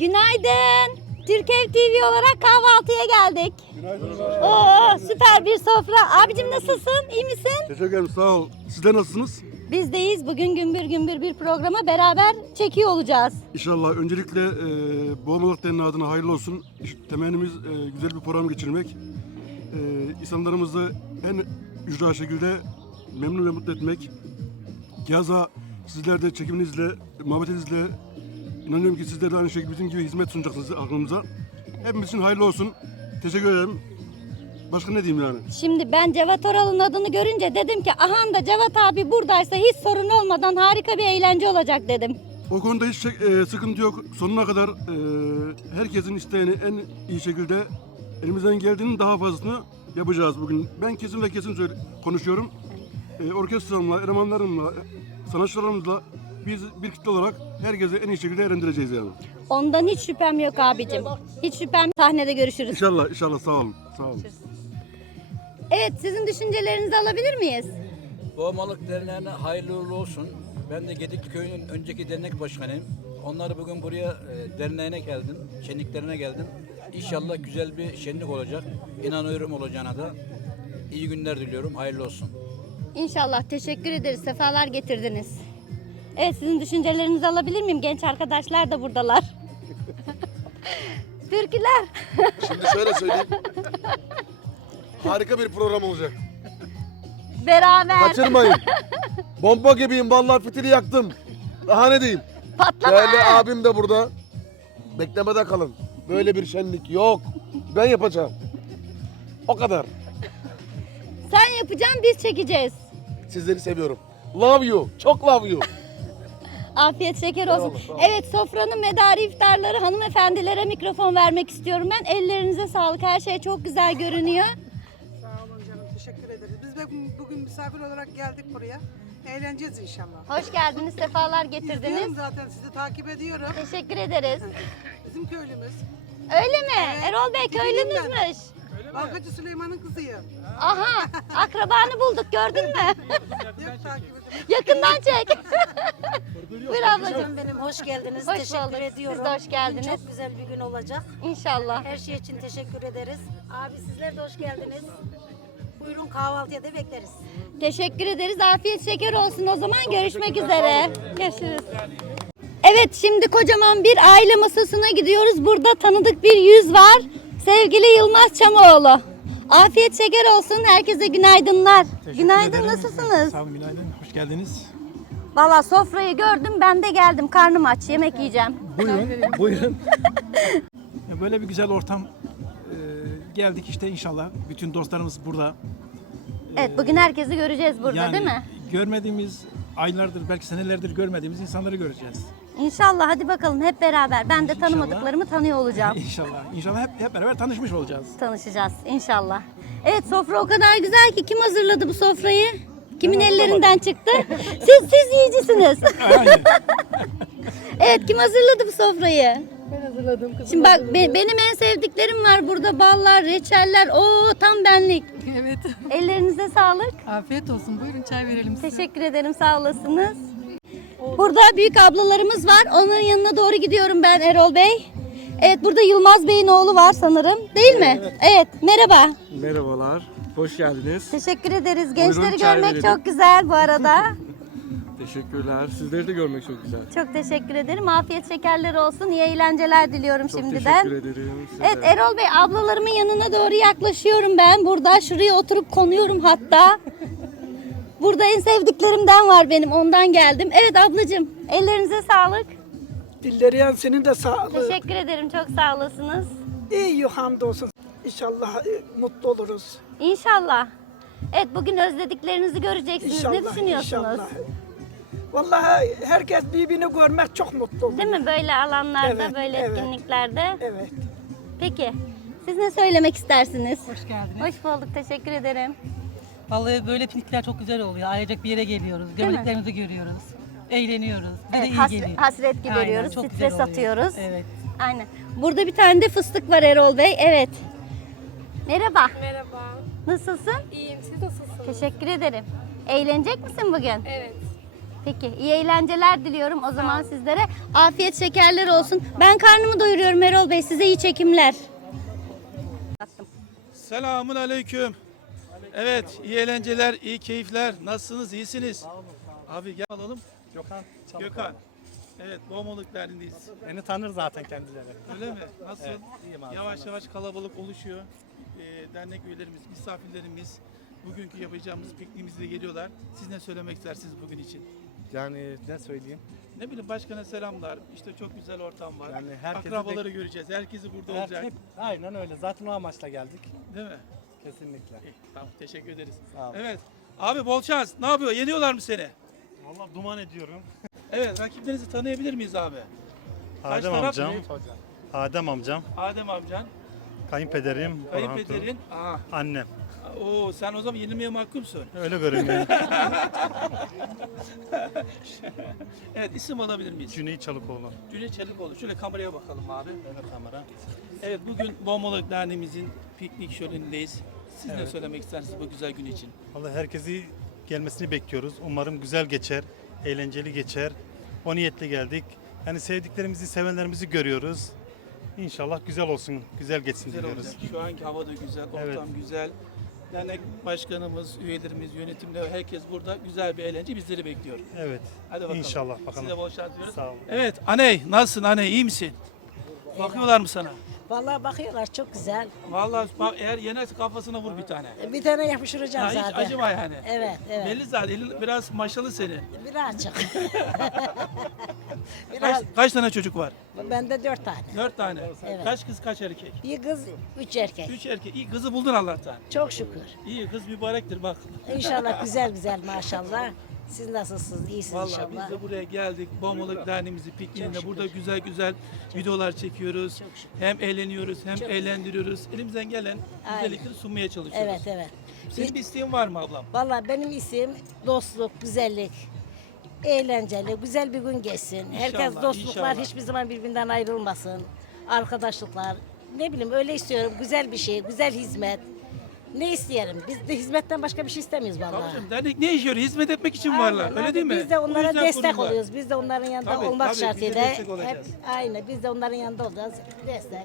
Günaydın. Türkev TV olarak kahvaltıya geldik. Günaydın. Oo, süper bir sofra. Abicim nasılsın? İyi misin? Teşekkür ederim sağ ol. Sizler nasılsınız? Bizdeyiz. Bugün gümbür gümbür bir programa beraber çekiyor olacağız. İnşallah öncelikle e, Boğmalık Derneği adına hayırlı olsun. Temennimiz e, güzel bir program geçirmek. E, insanlarımızı en ücra şekilde memnun ve mutlu etmek. Keza sizler de çekiminizle, muhabbetinizle inanıyorum ki sizler de aynı şekilde bizim gibi hizmet sunacaksınız aklımıza. Hepimiz için hayırlı olsun. Teşekkür ederim. Başka ne diyeyim yani? Şimdi ben Cevat Oral'ın adını görünce dedim ki aha da Cevat abi buradaysa hiç sorun olmadan harika bir eğlence olacak dedim. O konuda hiç şey- e, sıkıntı yok. Sonuna kadar e, herkesin isteğini en iyi şekilde elimizden geldiğinin daha fazlasını yapacağız bugün. Ben kesin ve kesin söyle, konuşuyorum. E, orkestramla, elemanlarımla, sanatçılarımızla biz bir kitle olarak herkese en iyi şekilde eğlendireceğiz yani. Ondan hiç şüphem yok abicim. Hiç şüphem sahnede görüşürüz. İnşallah, inşallah sağ olun. Sağ olun. Evet sizin düşüncelerinizi alabilir miyiz? Boğmalık Derneği'ne hayırlı uğurlu olsun. Ben de Gedikli Köyü'nün önceki dernek başkanıyım. Onları bugün buraya e, derneğine geldim, şenliklerine geldim. İnşallah güzel bir şenlik olacak. İnanıyorum olacağına da. İyi günler diliyorum, hayırlı olsun. İnşallah teşekkür ederiz. Sefalar getirdiniz. Evet sizin düşüncelerinizi alabilir miyim? Genç arkadaşlar da buradalar. Türküler. Şimdi şöyle söyleyeyim. Harika bir program olacak. Beraber. Kaçırmayın. Bomba gibiyim vallahi fitili yaktım. Daha ne diyeyim? Patlama. Değerli abim de burada. Beklemede kalın. Böyle bir şenlik yok. Ben yapacağım. O kadar. Sen yapacaksın biz çekeceğiz. Sizleri seviyorum. Love you. Çok love you. Afiyet şeker olsun. Evet sofranın medarı iftarları hanımefendilere mikrofon vermek istiyorum ben. Ellerinize sağlık. Her şey çok güzel görünüyor. Sağ olun canım, teşekkür ederiz. Biz de bugün- bugün misafir olarak geldik buraya. Eğleneceğiz inşallah. Hoş geldiniz. Sefalar İzliyorum getirdiniz. zaten, sizi takip ediyorum. Teşekkür ederiz. Bizim köylümüz. Öyle mi? Evet. Erol Bey köylünüzmüş. Bankacı Süleyman'ın kızıyım. Aha akrabanı bulduk gördün mü? Yok takip ediyorum. Yakından çek. Buyur ablacığım. Canım benim hoş geldiniz. Hoş teşekkür bulduk. ediyorum. Siz de hoş geldiniz. Çok güzel bir gün olacak. İnşallah. Her şey için teşekkür ederiz. Abi sizler de hoş geldiniz. Buyurun kahvaltıya da bekleriz. Teşekkür ederiz. Afiyet şeker olsun o zaman. Görüşmek üzere. Görüşürüz. Evet şimdi kocaman bir aile masasına gidiyoruz. Burada tanıdık bir yüz var. Sevgili Yılmaz Çamoğlu. Afiyet şeker olsun. Herkese günaydınlar. Teşekkür Günaydın ederim. nasılsınız? Sağ olun günaydın. Hoş geldiniz. Valla sofrayı gördüm ben de geldim. Karnım aç. Yemek yiyeceğim. Buyurun. buyurun. Böyle bir güzel ortam e, geldik işte inşallah. Bütün dostlarımız burada. Evet bugün herkesi göreceğiz burada yani değil mi? Görmediğimiz aylardır belki senelerdir görmediğimiz insanları göreceğiz. İnşallah hadi bakalım hep beraber. Ben de İnşallah. tanımadıklarımı tanıyor olacağım. İnşallah. İnşallah hep, hep beraber tanışmış olacağız. Tanışacağız inşallah. Evet sofra o kadar güzel ki kim hazırladı bu sofrayı? Kimin ellerinden çıktı? Siz siz yiyicisiniz. Evet kim hazırladı bu sofrayı? Ben hazırladım kızım. Şimdi bak be- benim en sevdiklerim var burada ballar, reçeller. Oo tam benlik. Evet. Ellerinize sağlık. Afiyet olsun. Buyurun çay verelim size. Teşekkür ederim sağ olasınız. Burada büyük ablalarımız var. Onların yanına doğru gidiyorum ben Erol Bey. Evet burada Yılmaz Bey'in oğlu var sanırım. Değil mi? Evet. Merhaba. Merhabalar, hoş geldiniz. Teşekkür ederiz. Gençleri çay görmek verelim. çok güzel bu arada. Teşekkürler. Sizleri de görmek çok güzel. çok teşekkür ederim. Afiyet şekerler olsun. İyi eğlenceler diliyorum Çok şimdiden. teşekkür ederim. Size Evet. Erol Bey ablalarımın yanına doğru yaklaşıyorum ben. Burada şuraya oturup konuyorum hatta. Burada en sevdiklerimden var benim. Ondan geldim. Evet ablacığım ellerinize sağlık. Dilleriyen senin de sağlığı. Teşekkür ederim. Çok sağ olasınız. İyi hamdolsun. İnşallah e, mutlu oluruz. İnşallah. Evet bugün özlediklerinizi göreceksiniz. İnşallah. ne düşünüyorsunuz? inşallah. Vallahi herkes birbirini görmek çok mutlu oluyor. Değil mi böyle alanlarda, Evet, böyle evet. etkinliklerde? Evet. Peki. Siz ne söylemek istersiniz? Hoş geldiniz. Hoş bulduk. Teşekkür ederim. Vallahi böyle piknikler çok güzel oluyor. Ailecek bir yere geliyoruz. Görmediklerimizi görüyoruz. Eğleniyoruz. Evet, de iyi has- geliyor. hasret gideriyoruz, Aynen, çok stres güzel oluyor. atıyoruz. Evet. Aynen. Burada bir tane de fıstık var Erol Bey. Evet. Merhaba. Merhaba, Nasılsın? iyiyim. Siz nasılsınız? Teşekkür ederim. Eğlenecek misin bugün? Evet. Peki iyi eğlenceler diliyorum o zaman sizlere. Afiyet şekerler olsun. Ben karnımı doyuruyorum Erol Bey. Size iyi çekimler. Selamun aleyküm. Evet, iyi eğlenceler, iyi keyifler. Nasılsınız, iyisiniz? Abi gel alalım. Gökhan. Gökhan. Evet, Boğmalık Derneği'ndeyiz. Beni tanır zaten kendileri. Öyle mi? Nasıl? iyiyim abi. Yavaş yavaş kalabalık oluşuyor. Ee, dernek üyelerimiz, misafirlerimiz bugünkü yapacağımız pikniğimizde geliyorlar. Siz ne söylemek istersiniz bugün için? Yani ne söyleyeyim? Ne bileyim başkana selamlar. İşte çok güzel ortam var. Yani herkesi Akrabaları göreceğiz. Herkesi burada olacak. hep- aynen öyle. Zaten o amaçla geldik. Değil mi? Kesinlikle. İyi, tamam teşekkür ederiz. Sağ ol. Evet. Abi bol şans. Ne yapıyor? Yeniyorlar mı seni? Vallahi duman ediyorum. Evet, rakiplerinizi tanıyabilir miyiz abi? Kaç Adem taraf? amcam, Adem amcam, Adem amcan, kayınpederim, Orhan Tuğ, kayınpederin. Aa, annem. Oo, sen o zaman yenilmeye mahkumsun. Öyle görünüyor. Evet, isim alabilir miyiz? Cüneyt Çalıkoğlu. Cüneyt Çelikoğlu. Şöyle kameraya bakalım abi. Evet kamera. Evet, bugün Bombalık Derneğimizin piknik şölenindeyiz. Siz ne söylemek istersiniz bu güzel gün için? Vallahi herkesi gelmesini bekliyoruz. Umarım güzel geçer, eğlenceli geçer. O niyetle geldik. Yani sevdiklerimizi, sevenlerimizi görüyoruz. İnşallah güzel olsun, güzel geçsin Güzel diliyoruz. olacak. Şu anki hava da güzel, ortam Evet. güzel. Dernek başkanımız, üyelerimiz, yönetimde herkes burada güzel bir eğlence bizleri bekliyor. Evet. Hadi bakalım. İnşallah bakalım. Size bol şans diliyoruz. Sağ olun. Evet, Aney, nasılsın Aney, iyi misin? Bakıyorlar mı sana? Vallahi bakıyorlar çok güzel. Vallahi bak eğer yenerse kafasına vur bir tane. Bir tane yapıştıracağım Ha, hiç zaten. acıma yani. Evet, evet. Belli zaten elin biraz maşalı seni. Birazcık. Kaç, Biraz. kaç tane çocuk var? Bende dört tane. Dört tane. Evet. Kaç kız kaç erkek? Bir kız, üç erkek. Üç erkek. İyi kızı buldun Allah'tan. Çok şükür. İyi kız mübarektir bak. İnşallah güzel güzel maşallah. Siz nasılsınız? İyisiniz Vallahi inşallah. biz de buraya geldik. Bombalık Derneğimizin pikniğinde burada güzel güzel videolar çekiyoruz. Hem eğleniyoruz hem Çok- eğlendiriyoruz. Elimizden gelen Aynen. güzellikleri sunmaya çalışıyoruz. Evet evet. Senin bir isteğin var mı ablam? Vallahi benim isim dostluk, güzellik, eğlenceli, güzel bir gün geçsin. Herkes İnşallah, dostluklar inşallah. hiçbir zaman birbirinden ayrılmasın. Arkadaşlıklar, ne bileyim öyle istiyorum. Güzel bir şey, güzel hizmet. Ne isteyelim? Biz de hizmetten başka bir şey istemiyoruz vallahi. Babacığım dernek ne iş görüyor? Hizmet etmek için varlar. Aynen, Öyle abi, değil mi? Biz de O onlara yüzden destek kurumlar. oluyoruz. Biz de onların yanında Tabii, olmak tabii, biz de şartıyla. destek olacağız. aynı biz de onların yanında olacağız. Destek,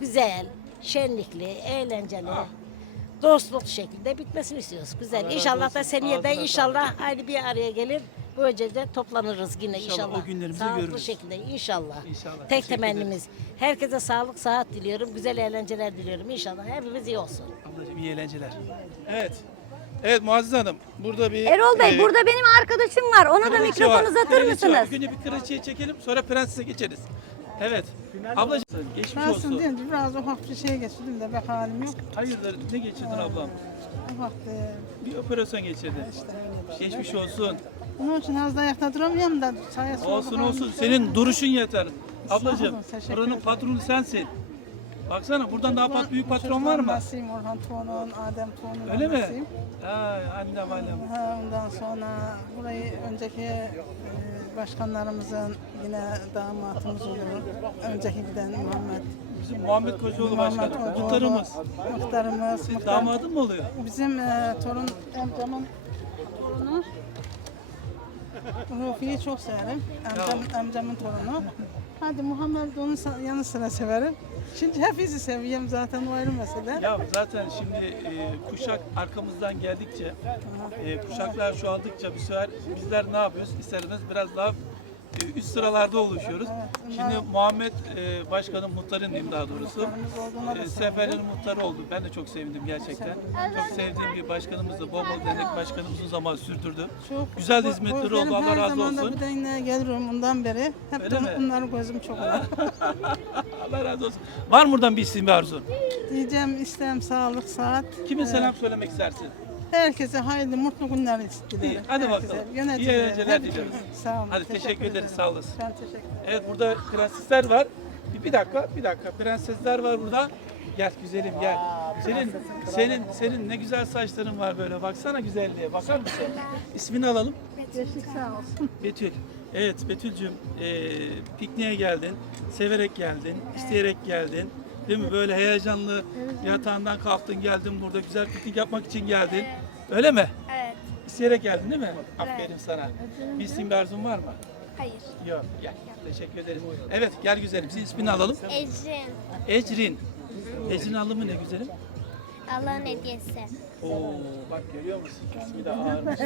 güzel, şenlikli, eğlenceli. Dostluk şekilde bitmesini istiyoruz. Güzel. İnşallah da seneye de Ağzına inşallah aynı bir araya gelir. Böylece de yine İnşallah inşallah. o günlerimizi Sağlıklı görürüz. şekilde inşallah. İnşallah. Tek temennimiz. Herkese sağlık, sıhhat diliyorum. Güzel eğlenceler diliyorum. İnşallah hepimiz iyi olsun. Ablacığım iyi eğlenceler. Evet. Evet Muazzez Hanım. Burada bir... Erol Bey e, burada benim arkadaşım var. Ona da mikrofon var. uzatır Kraliçe var. mısınız? Bir günde bir kraliçeyi çekelim sonra prensese geçeriz. Evet. Ablacığım geçmiş Nasılsın olsun. diyeyim biraz ufak bir şey geçirdim de bek halim yok. Hayırdır ne geçirdin ablam? Ufak Bir operasyon geçirdin. işte şey. Geçmiş olsun. Onun için az da ayakta duramıyorum da Olsun olsun. Senin duruşun yeter. Ablacığım buranın patronu sensin. Baksana buradan daha pat- büyük patron var mı? Nasıyım Orhan Tuğ'un, Adem Tuğ'un Öyle mi? annasıyım. Ay annem annem. Ha, ondan sonra burayı önceki e, başkanlarımızın yine damatımız olur. Önceki giden Muhammed. Bizim Muhammed Kocaoğlu Muhammed başkanım. Kocaoğlu, Muhtarımız. Muhtarımız. Senin muhtar- damadın mı oluyor? Bizim e, torun amcamın torunu. Rufi'yi çok severim. Amcam, amcamın torunu. Hadi Muhammed de onun yanı sıra severim. Şimdi hepinizi seviyorum zaten o ayrı mesele. Ya zaten şimdi e, kuşak arkamızdan geldikçe, e, kuşaklar şu aldıkça bir sefer bizler ne yapıyoruz? İsterseniz biraz daha üst sıralarda oluşuyoruz. Şimdi Muhammed e, Başkan'ın muhtarın diyeyim daha doğrusu. E, Seferlerin muhtarı oldu. Ben de çok sevindim gerçekten. Çok sevdiğim bir başkanımız da Bombol Dernek Başkanımız uzun zaman sürdürdü. Çok, Güzel hizmetleri oldu. Allah her razı zaman da olsun. bu derneğe gelirim beri. Hep Öyle de mi? onların gözüm çok olur. Allah razı olsun. Var mı buradan bir isim bir arzun? Diyeceğim istem sağlık, saat. Kimin Ee, selam söylemek istersin? Herkese hayırlı, mutlu günler dilerim. İyi, hadi Herkese, bakalım. yöneticilere, İyi eğlenceler diliyoruz. Sağ olun. Hadi teşekkür ederiz, sağ olasın. Ben teşekkür ederim. Evet burada prensesler var. Bir, bir dakika, bir dakika. Prensesler var burada. Gel güzelim gel. Senin senin senin ne güzel saçların var böyle. Baksana güzelliğe. Bakar mısın? İsmini alalım. Geçik sağ olsun. Betül. Evet Betül'cüm eee pikniğe geldin. Severek geldin. isteyerek geldin. Değil mi? Böyle heyecanlı yatağından kalktın geldin burada güzel piknik yapmak için geldin. Öyle mi? Evet. İsteyerek geldin değil mi? Aferin sana. Bir isim bir arzun var mı? Hayır. Yok. Gel. Teşekkür ederiz. Evet gel güzelim. Senin ismini alalım. Ecrin. Ecrin. Ecrin alımı ne güzelim? Allah'ın hediyesi. Oo, bak görüyor musun? İsmi de ağırmış.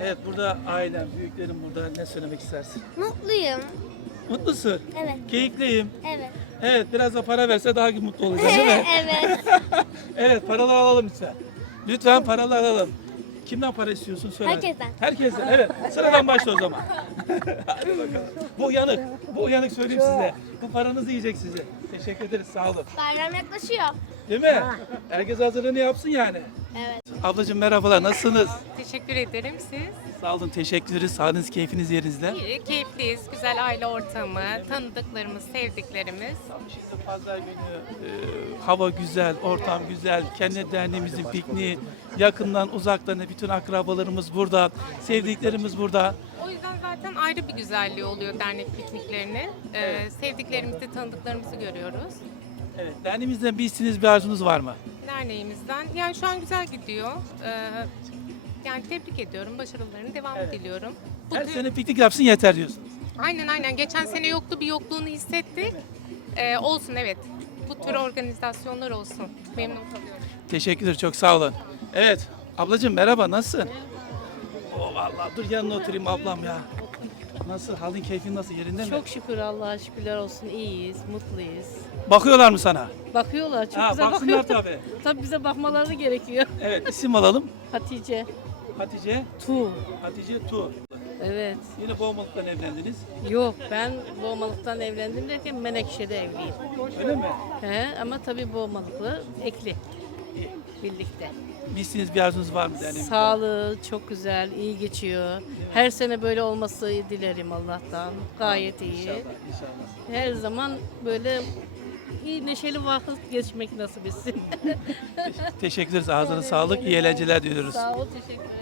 evet burada ailen, büyüklerin burada ne söylemek istersin? Mutluyum. Mutlusun. Evet. Keyifliyim. Evet. Evet biraz da para verse daha mutlu olacağım değil mi? evet. evet paralar alalım lütfen. Lütfen paralar alalım. Kimden para istiyorsun söyle. Herkesten. Herkesten evet. Sıradan başla o zaman. Hadi bakalım. Bu uyanık. Bu uyanık söyleyeyim size. Bu paranızı yiyecek sizi. Teşekkür ederiz sağ olun. Bayram yaklaşıyor. Değil mi? Herkes hazırlığını yapsın yani. Evet. Ablacığım merhabalar nasılsınız? Teşekkür ederim siz. Sağ olun teşekkür ederiz. Sağlığınız keyfiniz yerinizde. İyi, keyifliyiz. Güzel aile ortamı, tanıdıklarımız, sevdiklerimiz. Şimdi pazar günü e, hava güzel, ortam güzel. Kendi derneğimizin pikniği. Yakından uzaktan bütün akrabalarımız burada. Sevdiklerimiz burada. O yüzden zaten ayrı bir güzelliği oluyor dernek pikniklerinin. Ee, sevdiklerimizi, tanıdıklarımızı görüyoruz. Evet. Derneğimizden bir isteğiniz bir arzunuz var mı? Derneğimizden. Yani şu an güzel gidiyor. Ee, yani tebrik ediyorum. Başarılarının devamı diliyorum. Bu Her tür- sene piknik yapsın yeter diyorsunuz. Aynen aynen. Geçen sene yoktu bir yokluğunu hissettik. Ee, olsun evet. Bu tür organizasyonlar olsun. Memnun kalıyorum. Teşekkürler çok sağ olun. Evet. Ablacığım merhaba nasılsın? Oh vallahi dur yanına oturayım ablam ya. Nasıl? Halin keyfin nasıl? Yerinde mi? Çok şükür Allah'a şükürler olsun iyiyiz, mutluyuz. Bakıyorlar mı sana? Bakıyorlar, çok ha, güzel baksınlar bakıyor. tabii. Tabii bize bakmaları gerekiyor. Evet isim alalım. Hatice, Hatice. Tu. Hatice Tu. Evet. Yine Boğmalık'tan evlendiniz. Yok ben Boğmalık'tan evlendim derken Menekşe'de evliyim. Öyle mi? He, ama tabii Boğmalıklı ekli. Birlikte. Bir isteğiniz bir arzunuz var mı? Sağlığı çok güzel, iyi geçiyor. Her sene böyle olması dilerim Allah'tan. Gayet iyi. İnşallah, inşallah. Her zaman böyle iyi neşeli vakit geçmek nasip etsin. Teşekkür ederiz. Ağzına sağlık. İyi eğlenceler diliyoruz. Sağ ol, teşekkür ederim.